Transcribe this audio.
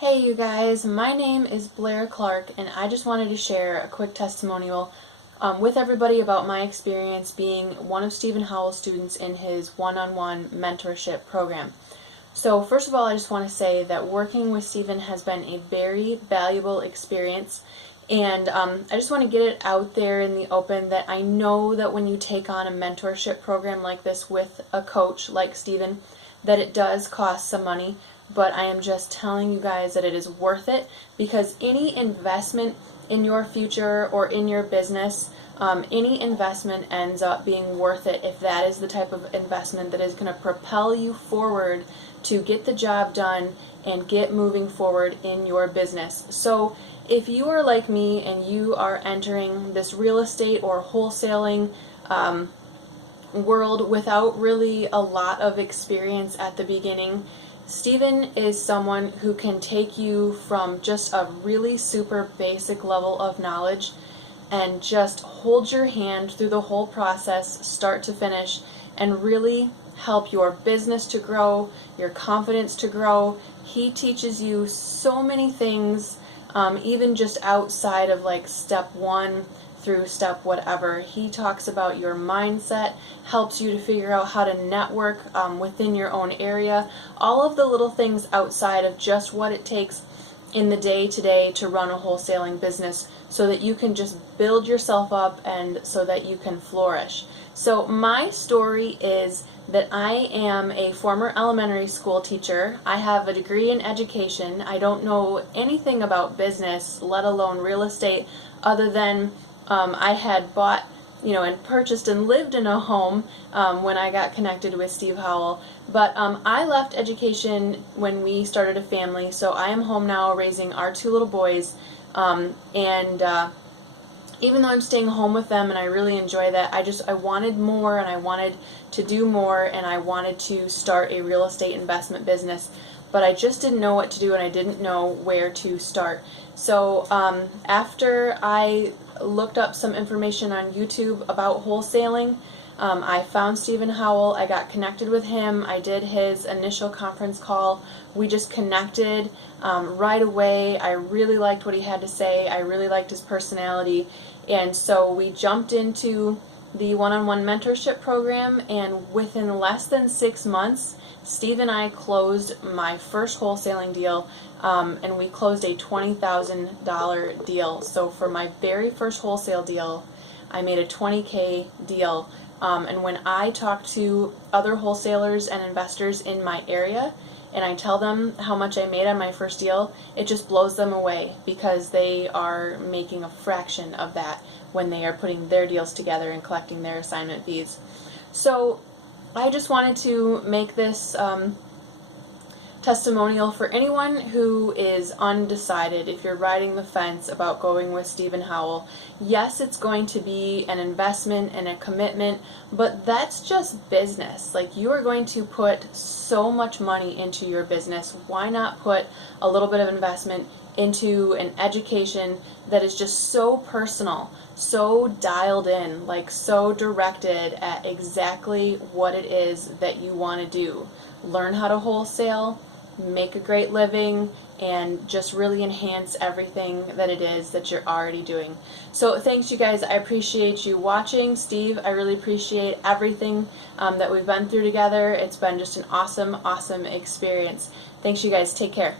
Hey you guys, my name is Blair Clark and I just wanted to share a quick testimonial with everybody about my experience being one of Steven Howell's students in his one-on-one mentorship program. So first of all, I just want to say that working with Steven has been a very valuable experience, and I just want to get it out there in the open that I know that when you take on a mentorship program like this with a coach like Steven, that it does cost some money, but I am just telling you guys that it is worth it, because any investment in your future or in your business, any investment ends up being worth it if that is the type of investment that is going to propel you forward to get the job done and get moving forward in your business. So if you are like me and you are entering this real estate or wholesaling world without really a lot of experience at the beginning, Steven is someone who can take you from just a really super basic level of knowledge and just hold your hand through the whole process, start to finish, and really help your business to grow, your confidence to grow. He teaches you so many things, even just outside of like step one through step whatever. He talks about your mindset, helps you to figure out how to network within your own area, all of the little things outside of just what it takes in the day-to-day to run a wholesaling business, so that you can just build yourself up and so that you can flourish. So my story is that I am a former elementary school teacher. I have a degree in education. I don't know anything about business, let alone real estate, other than I had bought, and purchased and lived in a home when I got connected with Steve Howell. But I left education when we started a family, so I am home now raising our two little boys. Even though I'm staying home with them and I really enjoy that, I wanted more, and I wanted to do more, and I wanted to start a real estate investment business. But I just didn't know what to do, and I didn't know where to start. So after I looked up some information on YouTube about wholesaling, I found Steven Howell. I got connected with him. I did his initial conference call. We just connected right away. I really liked what he had to say. I really liked his personality. And so we jumped into the one-on-one mentorship program, and within less than 6 months, Steve and I closed my first wholesaling deal, and we closed a $20,000 deal. So for my very first wholesale deal, I made a $20K deal. And when I talk to other wholesalers and investors in my area, and I tell them how much I made on my first deal, it just blows them away, because they are making a fraction of that when they are putting their deals together and collecting their assignment fees. So I just wanted to make this testimonial for anyone who is undecided. If you're riding the fence about going with Steven Howell, yes, it's going to be an investment and a commitment, but that's just business. Like, you are going to put so much money into your business. Why not put a little bit of investment into an education that is just so personal, so dialed in, like so directed at exactly what it is that you want to do. Learn how to wholesale, make a great living, and just really enhance everything that it is that you're already doing. So thanks, you guys. I appreciate you watching. Steve, I really appreciate everything that we've been through together. It's been just an awesome experience. Thanks, you guys. Take care.